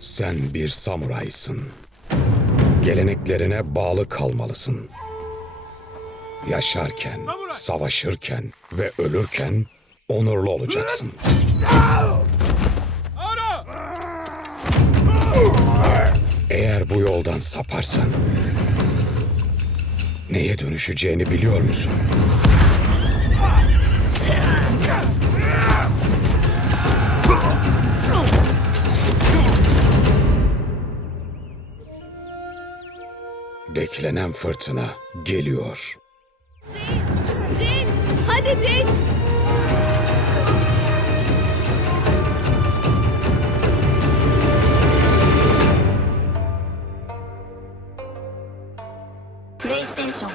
Sen bir samuraysın. Geleneklerine bağlı kalmalısın. Yaşarken, savaşırken ve ölürken onurlu olacaksın. Eğer bu yoldan saparsan neye dönüşeceğini biliyor musun? Beklenen fırtına geliyor. Jane! Jane! Hadi Jane! PlayStation